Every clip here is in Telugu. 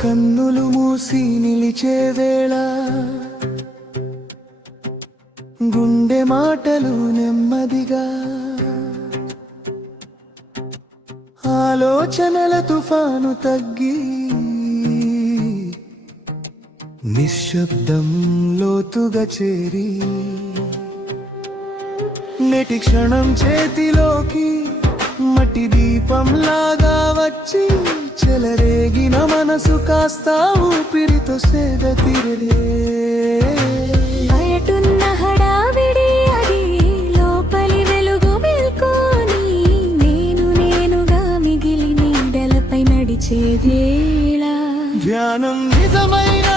కన్నులు మూసి నిలిచే వేళ గుండె మాటలు నెమ్మదిగా ఆలోచనల తుఫాను తగ్గి నిశ్శబ్దం లోతుగా చేరి నేటి క్షణం చేతిలోకి మట్టి దీపంలాగా వచ్చి చెలరేగిన మనసు కాస్త ఊపిరితో సేద తీరదే. బయటున్న హడావిడి అది లోపలి వెలుగు మేల్కొని నేనుగా మిగిలి నీడలపై నడిచే వేళ ధ్యానం నిజమైన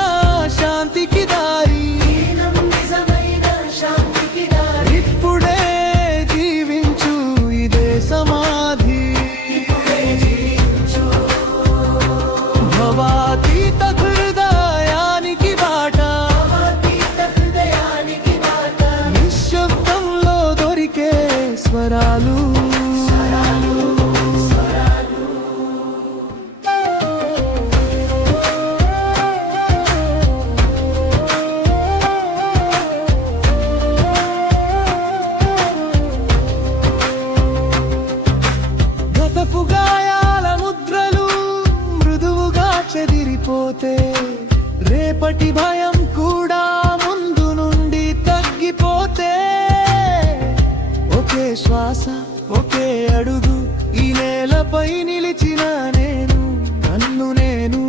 శాంతికి దారి. ఇప్పుడే జీవించు ఇదే సమాధి. భవాతీత హృదయానికి బాట. నిశ్శబ్దంలో దొరికే స్వరాలు. గాయాల ముద్రలు మృదువుగా చెదిరిపోతే రేపటి భయం కూడా ముందు నుండి తగ్గిపోతే ఒకే శ్వాస ఒకే అడుగు ఈ నేలపై నిలిచిన నన్ను నేను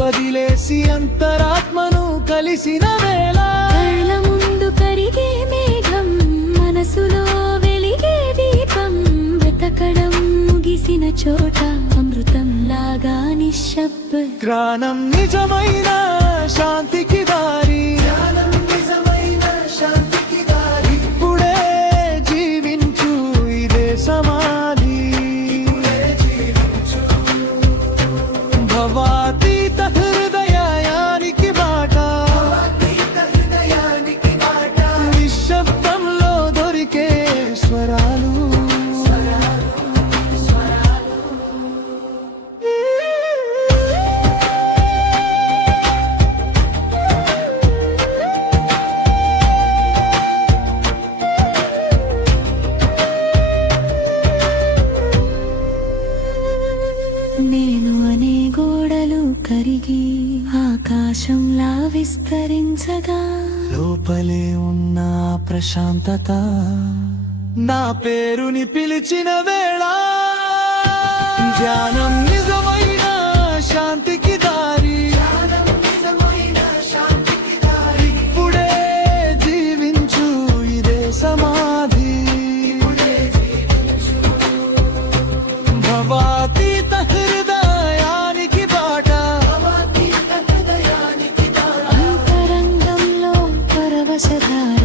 వదిలేసి అంతరాత్మను కలిసిన వేళ కళ్ళ ముందు కరిగే మేఘం మనసులో వెలిగే దీపం వెతకడం ముగిసిన చోట అమృతం లాగా నిశ్శబ్ద ధ్యానం నిజమైన శాంతికి దారి. ఇప్పుడే జీవించు ఇదే సమాధి. భవాతీత హృదయానికి బాట. నిశ్శబ్దంలో దొరికే స్వరాలు. నేను అనే గోడలు కరిగి ఆకాశంలా విస్తరించగా లోపలే ఉన్న ప్రశాంతత నా పేరుని పిలిచిన వేళ ధ్యానం నిజమైన శాంతికి దారి. ఇప్పుడే జీవించు ఇదే సమాధి. భవాతీత హృదయానికి బాట. అంతరంగంలో పరవశధార